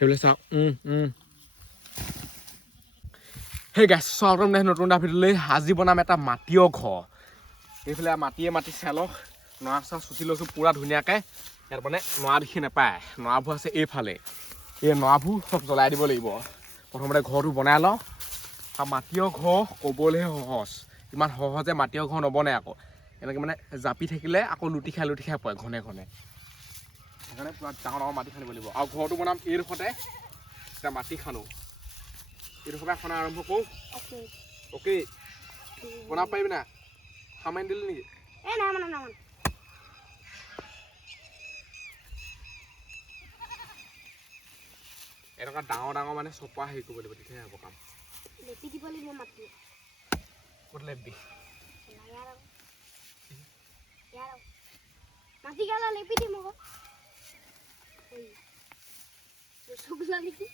সেইবোলে চাওঁ সেই গাছ চাওঁতম দে নতুন এটা ভিডিঅ'লৈ আজি বনাম এটা মাটিৰ ঘৰ এইফালে মাটি চেলক নৰা চৰা চুচি লৈছোঁ পূৰা ধুনীয়াকৈ ইয়াত মানে নৰা দেখি নাপায় নৰাবোৰ আছে এইফালে এই নৰাবোৰ চব জ্বলাই দিব লাগিব প্ৰথমতে ঘৰটো বনাই লওঁ আৰু মাটিৰ ঘৰ ক'বলৈহে সহজ ইমান সহজে মাটিৰ ঘৰ নবনাই আকৌ এনেকৈ মানে জাপি থাকিলে আকৌ লুটি খাই পৰে ঘনে সেইকাৰণে পূৰা ডাঙৰ মাটি খান্দিব লাগিব আৰু ঘৰটো বনাম এইডোখৰতে এতিয়া মাটি খান্দো এইডোখৰ খনা আৰম্ভ কৰোঁ অ'কে বনাব পাৰিবি না সামাইন দিলি নেকি এনেকুৱা ডাঙৰ মানে চপা হেৰি কৰিব লাগিব তেতিয়াহে হ'ব কাম লেপি দিব লাগিব মাটি ক'ত লেপি মাটি গালা লেপি দিম আকৌ ৰসগোল্লা নেকি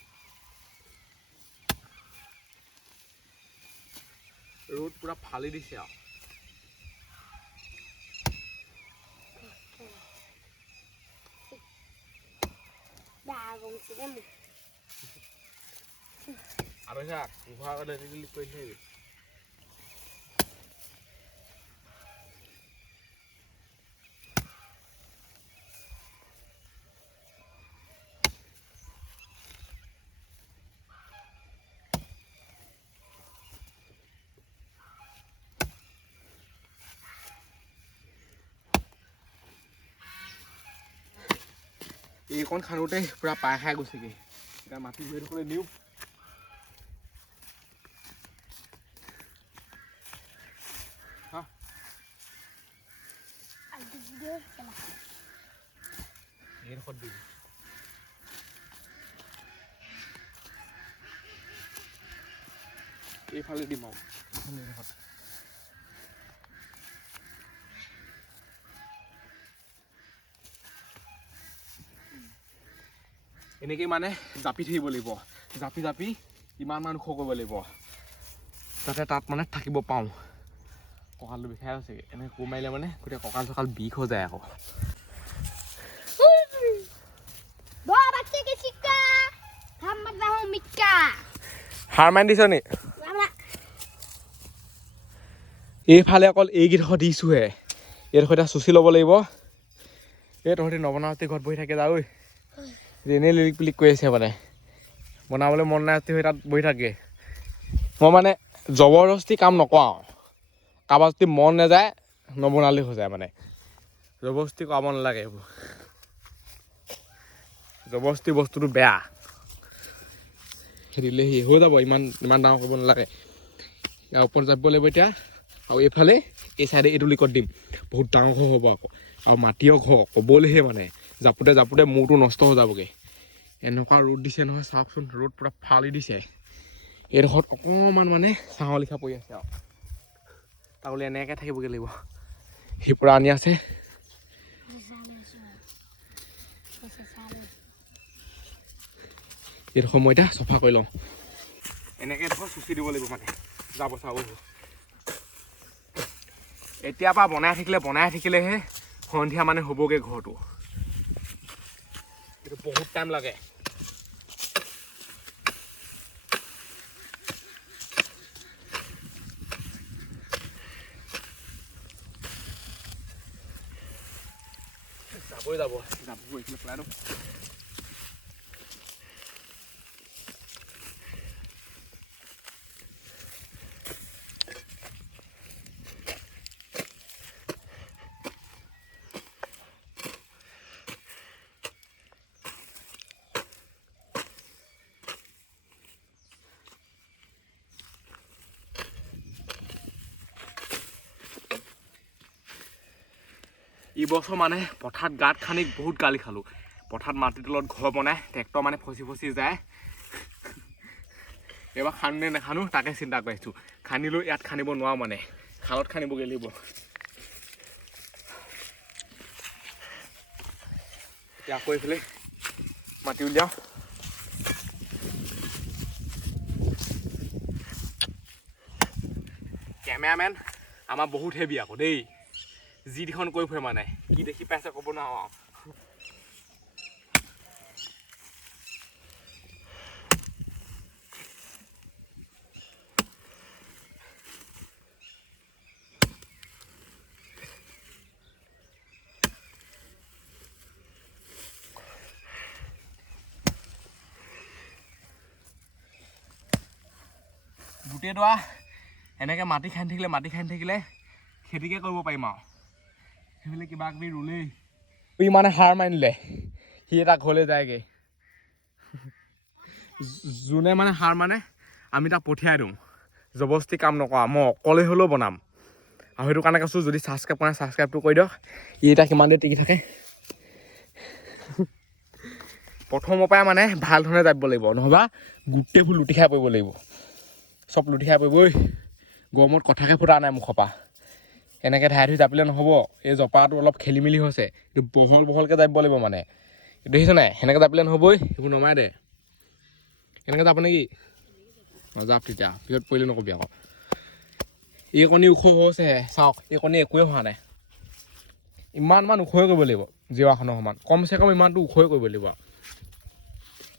ৰ'দ পুৰা ফালি দিছে আৰু আৰু ঘৰ আগতে ৰেডি কৰি থৈ এইকণ খানোতে পুৰা পাই খাই গৈছেগৈ এতিয়া মাটি ধৰি নিওঁ এইডোখৰত দিবি এইফালে দিম আৰু এইডোখৰত এনেকৈ মানে জাপি থাকিব লাগিব জাপি ইমান ওখ কৰিব লাগিব যাতে তাত মানে থাকিব পাওঁ কঁকালটো বিষাই হৈছেগৈ এনেকৈ কোৰ মাৰিলে মানে গোটেই কঁকাল চকাল বিষ হৈ যায় আকৌ সাৰ মাৰি দিছ নি এইফালে অকল এইকেইডোখৰ দিছোঁহে এইডোখৰ এতিয়া চুচি ল'ব লাগিব এই তহঁতি নবনাওঁতে ঘৰত বহি থাকে যা ঐ এনেই লিলিক পিলিক কৰি আছে মানে বনাবলৈ মন নাই হৈ তাত বহি থাকে মই মানে জবৰদস্তি কাম নকৰোঁ কাৰোবাৰ যদি মন নাযায় নবনালেই হৈ যায় মানে জবৰদস্তি কৰাব নালাগে এইবোৰ জবৰদস্তি বস্তুটো বেয়া দিলে সি হৈ যাব ইমান ডাঙৰ কৰিব নালাগে ইয়াৰ ওপৰত যাব লাগিব এতিয়া আৰু এইফালে এই চাইডে এইটো লিকত দিম বহুত ডাঙৰ ঘৰ হ'ব আকৌ আৰু মাটিৰ ঘৰ ক'বলৈহে মানে জাপোতে মূৰটো নষ্ট হৈ যাবগৈ এনেকুৱা ৰ'দ দিছে নহয় চাওকচোন ৰ'দ পূৰা ফালি দিছে এইডোখৰত অকণমান মানে ছাঁ লিখা পৰি আছে আৰু তাকলে এনেকৈ থাকিবগৈ লাগিব সি পূৰা আনি আছে এইডোখৰ মই এতিয়া চফা কৰি লওঁ এনেকৈ এডোখৰ চুচি দিব লাগিব মানে যাব চাব এতিয়াৰ পৰা বনাই থাকিলেহে সন্ধিয়া মানে হ'বগৈ ঘৰটো এইটো বহুত টাইম লাগে যাব এইখিনি পেলাই দিওঁ এই বছৰ মানে পথাৰত গাঁত খান্দি বহুত গালি খালোঁ পথাৰত মাটিৰ তলত ঘৰ বনাই ট্ৰেক্টৰ মানে ফচি যায় এইবাৰ খান্দো নে নাখানো তাকে চিন্তা কৰিছোঁ খান্দিলেও ইয়াত খান্দিব নোৱাৰোঁ মানে খালত খান্দিবগৈ লাগিব আকৌ এইফালে মাটি উলিয়াওঁ কেমেৰামেন আমাৰ বহুত হেভি আকৌ দেই যি দিখন কৈ ফুৰে মানে কি দেখি পাইছে ক'ব নোৱাৰো গোটেইডৰা এনেকৈ মাটি খান্দি থাকিলে খেতিকে কৰিব পাৰিম আৰু সেইফালে কিবা কিবি ৰুলেই সি মানে হাৰ মানিলে সি এটা ঘৰলৈ যায়গৈ যোনে মানে হাৰ মানে আমি তাক পঠিয়াই দিওঁ জবৰদস্তি কাম নকৰা মই অকলে হ'লেও বনাম আৰু সেইটো কাৰণে কৈছোঁ যদি ছাবস্ক্ৰাইব কৰা ছাবস্ক্ৰাইবটো কৰি দিয়ক ই এতিয়া কিমান দেৰি টিকি থাকে প্ৰথমৰ পৰাই মানে ভাল ধৰণে যাব লাগিব নহ'বা গোটেইবোৰ লুটি খাই পৰিব লাগিব চব লুটি খাই পৰিবই গৰমত কথাকে ফুটা নাই মুখৰ পৰা এনেকৈ ধাই ধুই জাপিলে নহ'ব এই জপাটো অলপ খেলি মেলি হৈছে এইটো বহলকৈ যাব লাগিব মানে দেখিছ নাই সেনেকৈ জাপিলে নহ'বই এইবোৰ নমাই দে এনেকৈ যাব নেকি যাপ তেতিয়া পিছত পৰিলে নকবি আকৌ এই কণী ওখ হৈছেহে চাওক এই কণী একোৱে হোৱা নাই ইমান ওখই কৰিব লাগিব জিৱাখনৰ সমান কমচে কম ইমানটো ওখই কৰিব লাগিব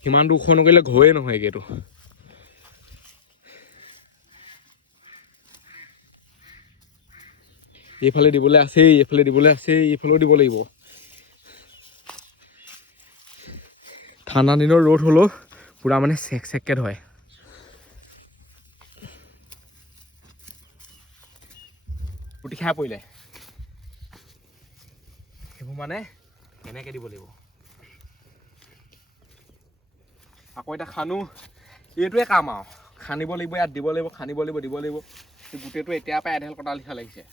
সিমানটো ওখ নকৰিলে ঘৰেই নহয়গৈ এইটো এইফালে দিবলৈ আছেই এইফালেও দিব লাগিব ঠাণ্ডা দিনৰ ৰ'দ হ'লেও পূৰা মানে চেককৈ ধৰে লুটি খাই পৰিলে সেইবোৰ মানে এনেকৈ দিব লাগিব আকৌ এতিয়া খানো এইটোৱে কাম আৰু খান্দিব লাগিব ইয়াত দিব লাগিব খান্দিব লাগিব দিব লাগিব গোটেইটো এতিয়াৰ পৰাই এঢেল কটা লিখা লাগিছে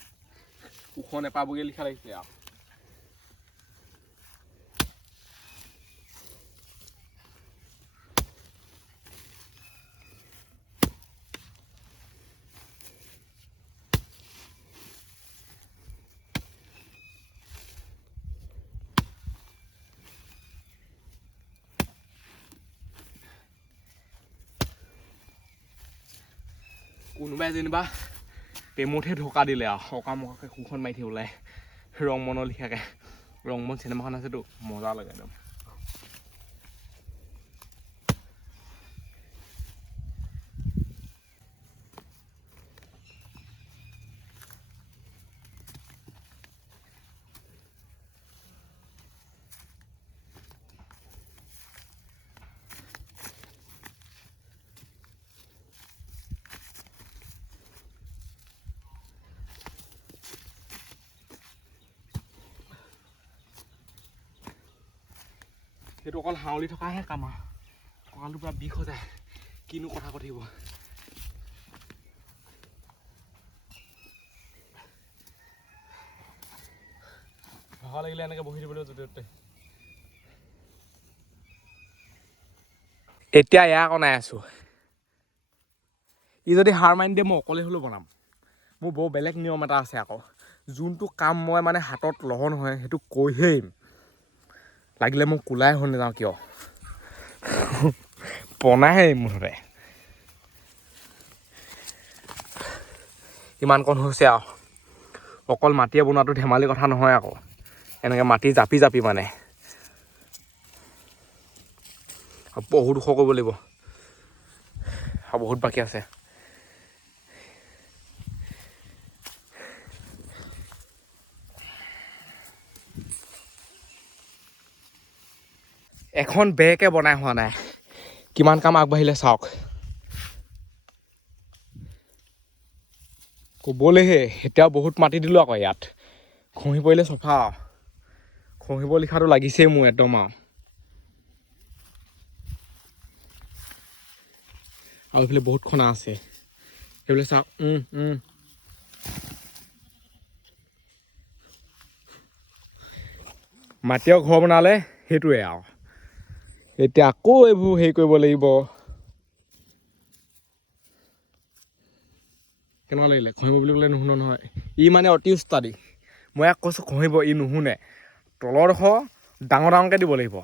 ওখ নেপাবগৈ লিখা লাগিছে আৰু কোনোবাই যেনিবা প্ৰেমতহে ঢকা দিলে আৰু অকামকাকৈ সোঁখন মাৰি থৈ ওলাই ৰংমনৰ লিখাকৈ ৰংমন চিনেমাখন আছেতো মজা লাগে একদম সেইটো অকল হাউলি থকাহে কাম আৰু কঁকালটো পূৰা বিষ হৈ যায় কিনো কথা কৈ থাকিব ভাগৰ লাগিলে এনেকৈ বহি দিব লাগিব য'তে ত'তে এতিয়া এয়া কণাই আছোঁ ই যদি হাৰ মাৰি দিয়ে মই অকলে হ'লেও বনাম মোৰ বৰ বেলেগ নিয়ম এটা আছে আকৌ যোনটো কাম মই মানে হাতত লহ নহয় সেইটো কৈহে এৰিম লাগিলে মোক কোলাই হৈ নাযাওঁ কিয় বনাইহে এৰিম মুঠতে ইমান কণ হৈছে আৰু অকল মাটিয়ে বনোৱাটো ধেমালি কথা নহয় আকৌ এনেকৈ মাটি জাপি মানে বহুত ওখ কৰিব লাগিব আৰু বহুত বাকী আছে এখন বেকে বনাই হোৱা নাই কিমান কাম আগবাঢ়িলে চাওক ক'বলৈহে এতিয়াও বহুত মাটি দিলোঁ আকৌ ইয়াত খহি পৰিলে চফা খহিব লিখাটো লাগিছেই মোৰ একদম আৰু এইফালে বহুত খনা আছে সেইফালে চাওক মাটিও ঘৰ বনালে সেইটোৱে আৰু এতিয়া আকৌ এইবোৰ হেৰি কৰিব লাগিব কেনেকুৱা লাগিলে খহিব বুলি ক'লে নুশুনে নহয় ই মানে অতি উস্তাদি মই ইয়াক কৈছোঁ খহিব ই নুশুনে তলৰডোখৰ ডাঙৰকৈ দিব লাগিব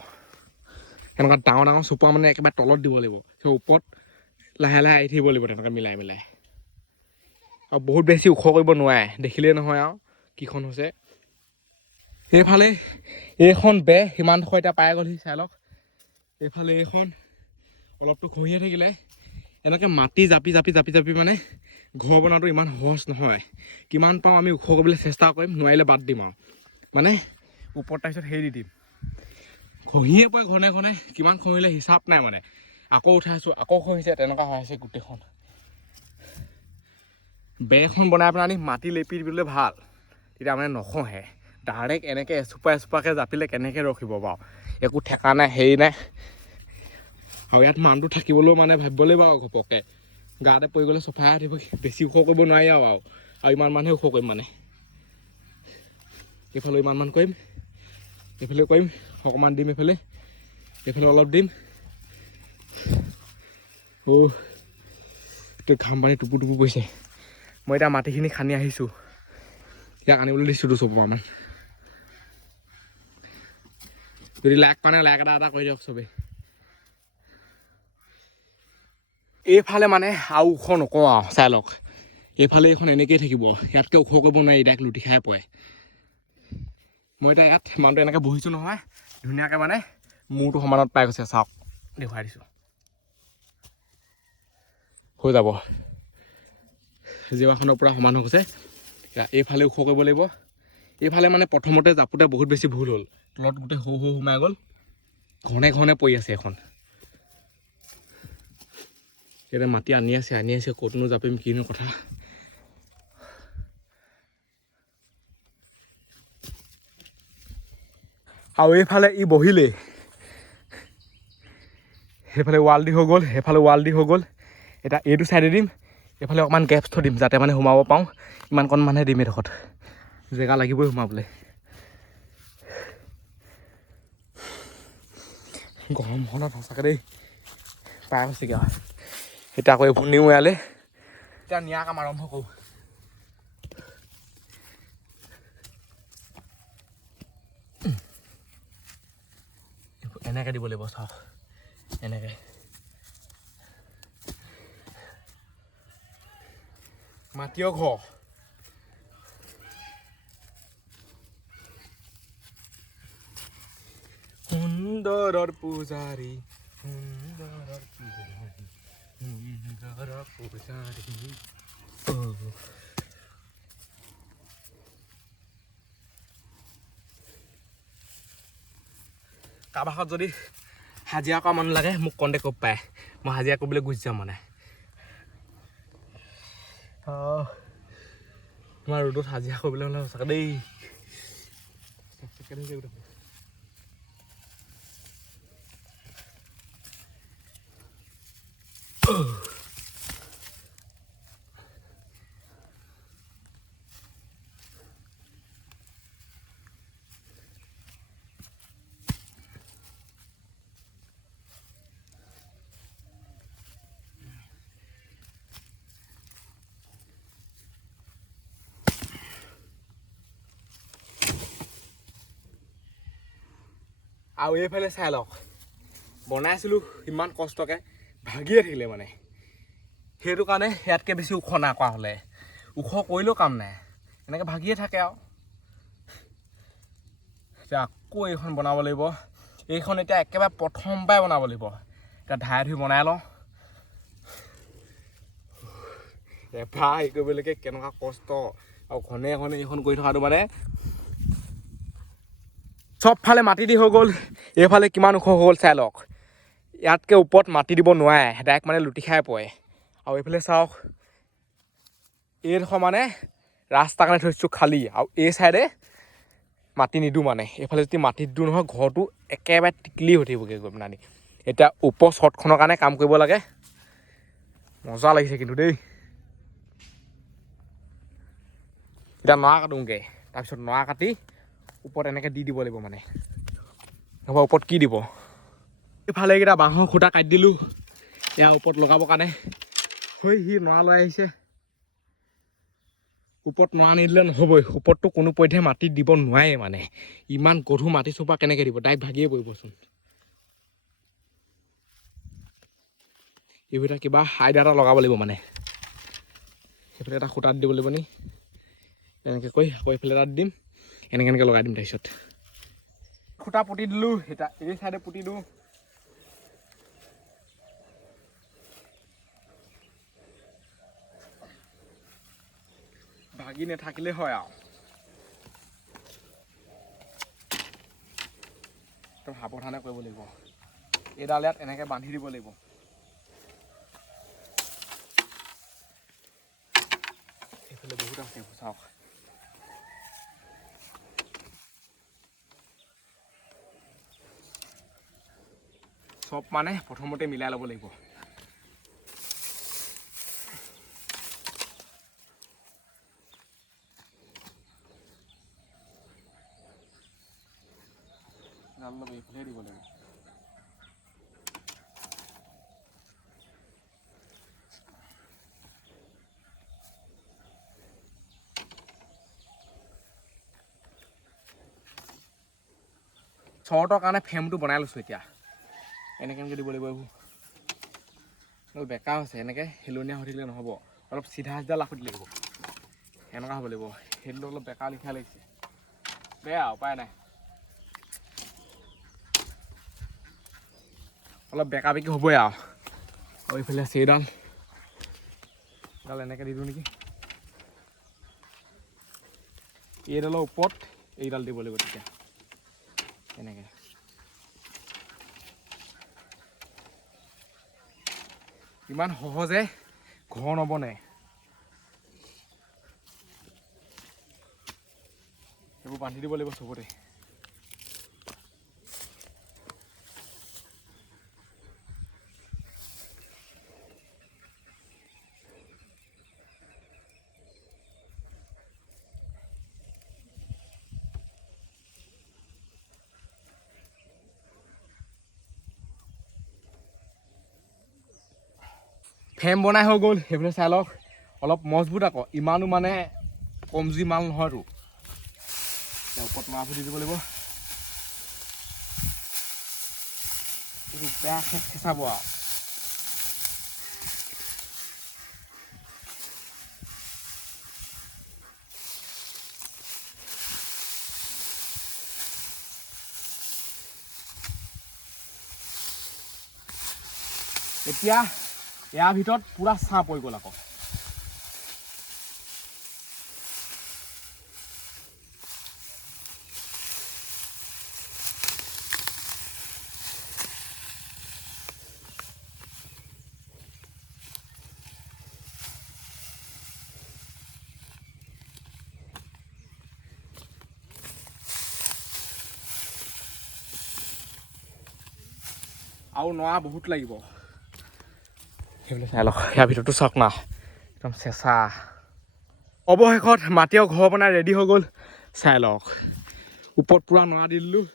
এনেকুৱা ডাঙৰ চোপা মানে একেবাৰে তলত দিব লাগিব সেই ওপৰত লাহে আহি থাকিব লাগিব তেনেকৈ মিলাই আৰু বহুত বেছি ওখ কৰিব নোৱাৰে দেখিলেই নহয় আৰু কিখন হৈছে সেইফালে এইখন সিমানডোখৰ এতিয়া পাই গ'লহি চাই লওক এইফালে এইখন অলপটো খহিয়ে থাকিলে এনেকৈ মাটি জাপি মানে ঘৰ বনোৱাটো ইমান সহজ নহয় কিমান পাওঁ আমি ওখ কৰিবলৈ চেষ্টা কৰিম নোৱাৰিলে বাদ দিম আৰু মানে ওপৰত তাৰপিছত হেৰি দি দিম খহিয়ে পৰে ঘনে কিমান খহিলে হিচাপ নাই মানে আকৌ উঠাইছোঁ আকৌ খহিছে তেনেকুৱা হৈ আছে গোটেইখন বেৰখন বনাই পেলাই আনি মাটি লেপি দিবলৈ ভাল, তেতিয়া মানে নখহে। ডাইৰেক্ট এনেকৈ এচোপাকৈ জাপিলে কেনেকৈ ৰখিব বাৰু, একো ঠেকা নাই হেৰি নাই। আৰু ইয়াত মানুহটো থাকিবলৈও মানে ভাবিব লাগিব আৰু ঘপককৈ গাতে পৰি গ'লে চফাই উঠিব, বেছি ওখ কৰিব নোৱাৰি আৰু ইমান মানুহে ওখ কৰিম মানে। এইফালে ইমানমান কৰিম, এইফালে কৰিম অকণমান দিম, এইফালে অলপ দিম। ঘাম পানী টুপু টুপু কৰিছে। মই এতিয়া মাটিখিনি খান্দি আহিছোঁ, ইয়াক আনিবলৈ দিছোঁ 200 মান। যদি লাইক মানে লাইক এটা কৰি দিয়ক চবেই। এইফালে মানে আৰু ওখ নকওঁ আৰু চাই লওক, এইফালে এইখন এনেকৈয়ে থাকিব, ইয়াতকৈ ওখ কৰিব নোৱাৰি, ডাইৰেক্ট লুটি খাই পৰে। মই এতিয়া ইয়াত মানুহটো এনেকৈ বহিছোঁ নহয়, ধুনীয়াকৈ মানে মূৰটো সমানত পাই গৈছে, চাওক দেখুৱাই দিছোঁ, হৈ যাব। জিভাখনৰ পৰা সমান হৈ গৈছে। এইফালে ওখ কৰিব লাগিব। এইফালে মানে প্ৰথমতে জাপোতে বহুত বেছি ভুল হ'ল, তলত গোটেই সৰু সোমাই গ'ল, ঘনে পৰি আছে এখন। এতিয়া মাটি আনি আছে, ক'তনো জাপিম কিনো কথা। আৰু এইফালে ই বহিলেই, সেইফালে ৱাল দি হৈ গ'ল, সেইফালে ৱাল দি হৈ গ'ল। এতিয়া এইটো চাইডে দিম, এইফালে অকণমান গেপছ থৈ দিম যাতে মানে সোমাব পাৰোঁ। ইমানকণ মানুহে দিম, এইডোখৰত জেগা লাগিবই সোমাবলৈ। গৰমখনত সঁচাকৈ দেই পাই হৈছেগৈ আৰু। এতিয়া আকৌ এইবোৰ নিওঁ ইয়ালৈ, এতিয়া নিয়া কাম আৰম্ভ কৰোঁ। এনেকৈ দিব লাগিব, চাওক এনেকৈ। মাটিৰ ঘৰ সুন্দৰৰ পূজাৰী, সুন্দৰৰ পূজাৰী, সুন্দৰৰ পূজাৰী। কাৰোবাৰ যদি হাজিৰা কৰা মানুহ লাগে মোক কণ্টেক্ট কৰিব পাৰে, মই হাজিৰা কৰিবলৈ গুচি যাম মানে। তোমাৰ ৰ'দত হাজিৰা কৰিবলৈ হ'লে সঁচাকৈ দেই আৰু এইফালে চাই লওক, বনাইছিলোঁ ইমান কষ্টকৈ, ভাগিয়ে থাকিলে মানে। সেইটো কাৰণে ইয়াতকৈ বেছি ওখ নাই কৰা হ'লে, ওখ কৰিলেও কাম নাই, এনেকৈ ভাগিয়ে থাকে আৰু। এতিয়া আকৌ এইখন বনাব লাগিব, এইখন এতিয়া একেবাৰে প্ৰথম পৰাই বনাব লাগিব। এতিয়া ধাই ধুই বনাই লওঁ। এবাৰ হেৰি কৰিবলৈকে কেনেকুৱা কষ্ট, আৰু ঘনে এইখন কৰি থকাটো মানে। চবফালে মাটি দি হৈ গ'ল, এইফালে কিমান ওখ হৈ গ'ল চাই লওক। ইয়াতকৈ ওপৰত মাটি দিব নোৱাৰে, ডাইৰেক্ট মানে লুটি খাই পৰে। আৰু এইফালে চাওক, এইডোখৰ মানে ৰাস্তাৰ কাৰণে থৈছোঁ খালী, আৰু এই চাইডে মাটি নিদিওঁ মানে। এইফালে যদি মাটি দিওঁ নহয়, ঘৰটো একেবাৰে টিকলি হৈ থাকিবগৈ গৈ পেলাই। এতিয়া ওপৰ চটখনৰ কাৰণে কাম কৰিব লাগে, মজা লাগিছে কিন্তু দেই। এতিয়া নৰা কাটোঁগৈ, তাৰপিছত নৰা কাটি ওপৰত এনেকৈ দি দিব লাগিব মানে। নহ'বা ওপৰত কি দিব। এইফালে এইকেইটা বাঁহৰ খুঁটা কাটি দিলোঁ ইয়াৰ ওপৰত লগাবৰ কাৰণে। সি নৰা লৈ আহিছে, ওপৰত নৰা নিদিলে নহ'বই। ওপৰতটো কোনো পধ্যে মাটি দিব নোৱাৰে মানে, ইমান গধুৰ মাটি চোপা কেনেকৈ দিব, ডাইৰেক্ট ভাগিয়ে পৰিবচোন। এইবোৰ এটা কিবা আইডিয়া এটা লগাব লাগিব মানে। সেইফালে এটা খুঁটা দিব লাগিব নি, এনেকৈ কৈ আকৌ এইফালে এটা দিম, এনেকৈ লগাই দিম। তাৰপিছত খুঁটা পুতি দিলোঁ, এতিয়া এই চাইডে পুতি দিওঁ। ভাগি নাথাকিলে হয় আৰু। একদম সাৱধানে কৰিব লাগিব। এইডাল ইয়াত এনেকৈ বান্ধি দিব লাগিব। এইফালে বহুত আছে চাওক চব মানে প্ৰথমতে মিলাই ল'ব লাগিব জাল ল'ব এইফালে দিব লাগিব চৰ্টৰ কাৰণে ফ্ৰেমটো বনাই লৈছোঁ এতিয়া এনেকৈ দিব লাগিব এইবোৰ অলপ বেকা হৈছে এনেকৈ হেলনীয়া হৈ থাকিলে নহ'ব অলপ চিধা চিধা লাখত লাগিব এনেকুৱা হ'ব লাগিব সেইটো অলপ বেকা লিখা লাগিছে বেয়া উপায় নাই অলপ বেকা বেকি হ'বই আৰু এইফালে আছে এইডাল এনেকৈ দি দিওঁ নেকি এইডালৰ ওপৰত এইডাল দিব লাগিব তেতিয়া এনেকৈ ইমান সহজে ঘৰ নবনে এইবোৰ বান্ধি দিব লাগিব চবতে ফ্ৰেম বনাই হৈ গ'ল সেইফালে চাই লওক অলপ মজবুত আকৌ ইমানো মানে কমজুৰি মাল নহয়তো ওপৰত মাছবোৰ দি দিব লাগিব বেয়া খেঁচাব আৰু এতিয়া ইয়াৰ ভিতৰত পুৰা ছাঁ পৰি গ'ল আকৌ আৰু নৰা বহুত লাগিব সেইফালে চাই লওক ইয়াৰ ভিতৰতো চাওক না একদম চেঁচা অৱশেষত মাটিও ঘৰ বনাই ৰেডি হৈ গ'ল চাই লওক ওপৰত পূৰা নৰা দি দিলোঁ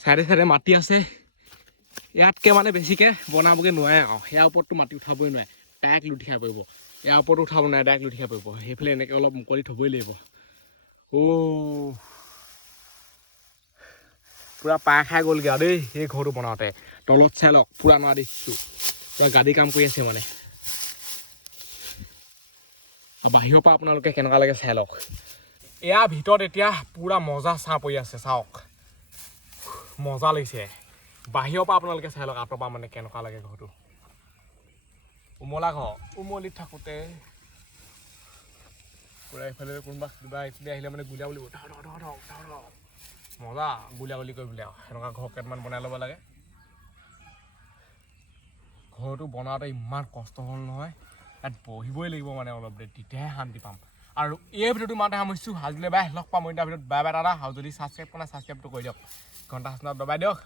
চাইডে চাইডে মাটি আছে ইয়াতকৈ মানে বেছিকৈ বনাবগৈ নোৱাৰে আৰু ইয়াৰ ওপৰততো মাটি উঠাবই নোৱাৰে ডাইৰেক্ট লুটি খাই পৰিব ইয়াৰ ওপৰতো উঠাব নোৱাৰে ডাইৰেক্ট লুটি খাই পৰিব সেইফালে এনেকৈ অলপ মুকলি থ'বই লাগিব পূৰা পাৰ খাই গ'লগৈ আৰু দেই সেই ঘৰটো বনাওঁতে তলত চাই লওক পূৰা নৰা দেখিছোঁ পূৰা গাড়ী কাম কৰি আছে মানে বাহিৰৰ পৰা আপোনালোকে কেনেকুৱা লাগে চাই লওক ইয়াৰ ভিতৰত এতিয়া পূৰা মজা ছাঁ পৰি আছে চাওক মজা লাগিছে বাহিৰৰ পৰা আপোনালোকে চাই লওক আঁতৰ পৰা মানে কেনেকুৱা লাগে ঘৰটো উমলা ঘৰ উমলিত থাকোঁতে পূৰা এইফালে কোনোবা কিবা এইফালে আহিলে মানে গুলীয়া বুলিব মজা গুলীয়া গুলি কৰিবলৈ আৰু সেনেকুৱা ঘৰ কেইটামান বনাই ল'ব লাগে ঘৰটো বনাওঁতে ইমান কষ্ট হ'ল নহয় ইয়াত বহিবই লাগিব মানে অলপ দেৰি তেতিয়াহে শান্তি পাম আৰু এই ভিডিঅ'টো ইমানতে সামৰিছোঁ আজিলৈ বাই লগ পাম মই তাৰ ভিডিঅ'ত বাই বাই দাদা আৰু যদি ছাবস্ক্ৰাইব কৰা নাই ছাবস্ক্ৰাইবটো কৰি দিয়ক ঘণ্টা দবাই দিয়ক